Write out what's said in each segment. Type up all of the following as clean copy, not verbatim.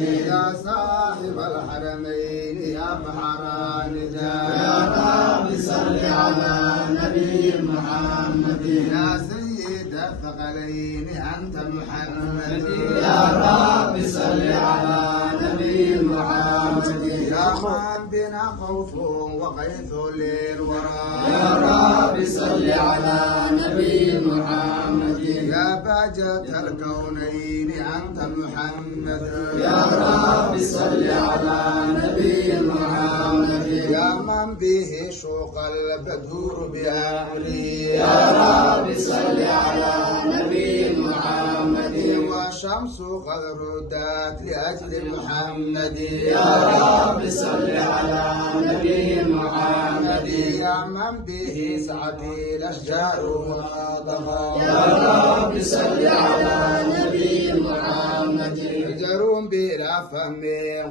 يا صاحب الحرمين يا بحر النجاة يا رب صل على نبي محمد يا سيد الثقلين أنت محمد يا رب صل على نبي محمد يا من بنا خوف وغيث للورى يا رب صل على نبي محمد يا باجة الكونين أنت محمد يا رب صل على نبي محمد يا من به شوق البدور بأهله يا رب صل على نبي محمد والشمس قد ردت لأجل محمد يا رب صل على نبي محمد يا من به سعتي الأشجار ناضها يا رب صل على نبي محمد يجرون بلا فم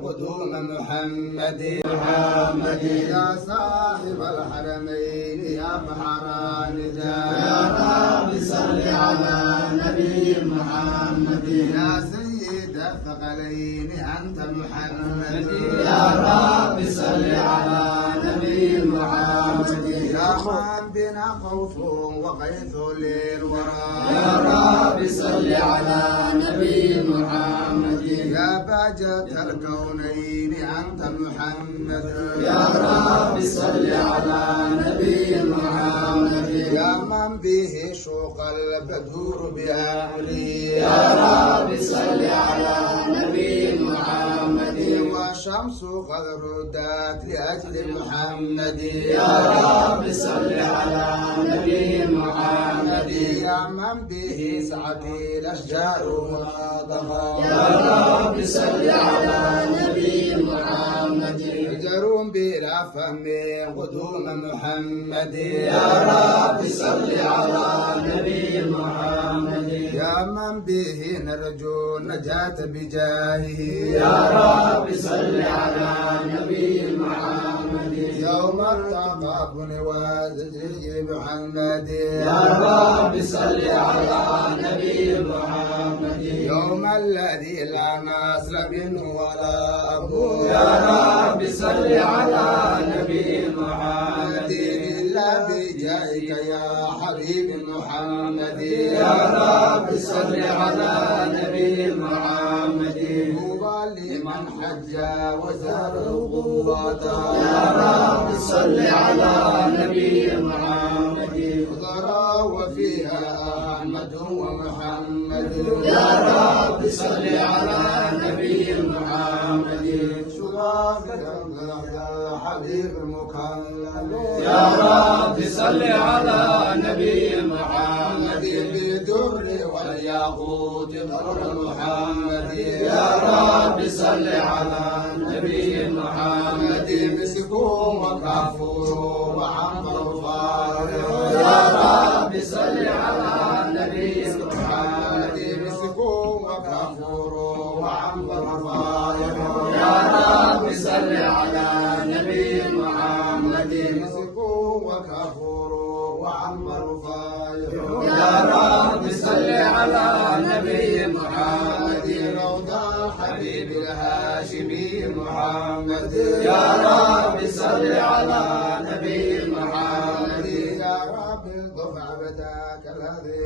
قدوم محمد يا صاحب الحرمين يا بحر النجاة يا رب صل على نبي محمد يا سيد الثقلين أنت محمد يا رب صل على نبي محمد يا من بنا خوف وغيث للورى يا رب صل على نبي محمد يا باجة الكونين أنت محمد يا رب صل على نبي محمد يا من به شوق البدور بأهله يا رب صل على نبي محمد والشمس قد ردت لأجل محمد يا رب صل على نبي محمد يا من به سعتي الأشجار ناضها يا رب صل على نبي محمد يجرون بلا فم قدوم محمد يا رب صل على نبي محمد يا من به نرجو النجاة بجاهه يا رب صل على نبي محمد يوم التقابل وزجر محمد يا رب صل على نبي محمد يوم الذي لا نصر منه ولا أبو يا رب صل على نبي محمد إلا بجاهك يا حبيب محمد يا رب صل على نبي محمد طوبى لمن حج وزار القوة يا رب صل على نبي محمد حضرا وفيها أحمد ومحمد يا رب صل على نبي محمد شبابك حبيب المكلل يا رب صل على نبي محمد بالدر والياقوت نور محمد يا رب صل على نبي محمد مسكوا وكفروا وعمروا فارغ يا رب صل على نبي محمد مسكوا وكفروا وعمروا فارغ يا رب صل على نبي محمد مسكوا وكفروا وعمروا فارغ يا رب صل على نبي محمد روضة الحبيب الهاشمي محمد يا رب صل على نبي محمد يا رب الضف عبدك الذي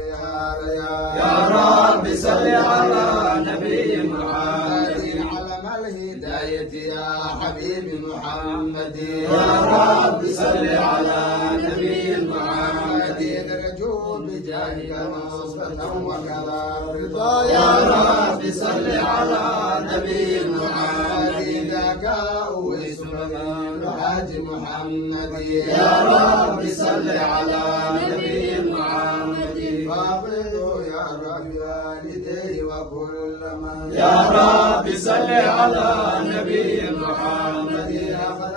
يا رب صل على نبي محمد علم الهداية يا حبيب محمد يا رب صل على نبي محمد نرجو بجاهك نصرة وكذا رضا يا رب صل على نبي محمد ذاك أويس من حاج محمد يا رب صل على نبي محمد فاقد يا رب والدي وكل من يا رب صل على نبي محمد أخذ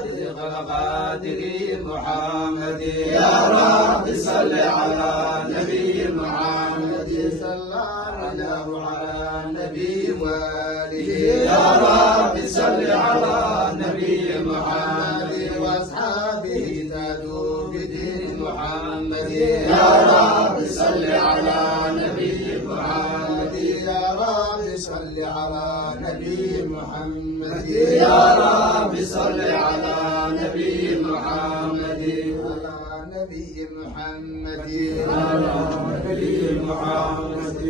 طريق القادر محمد يا رب صل على نبي محمد صلى الله على النبي وآله يا رب صل على نبي محمد وأصحابه زادوا بدين محمد يا رب صل على نبي محمد يا رب صل على نبي محمد يا رب صل على نبي محمد على نبي محمد على نبي محمد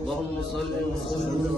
اللهم صل وسلم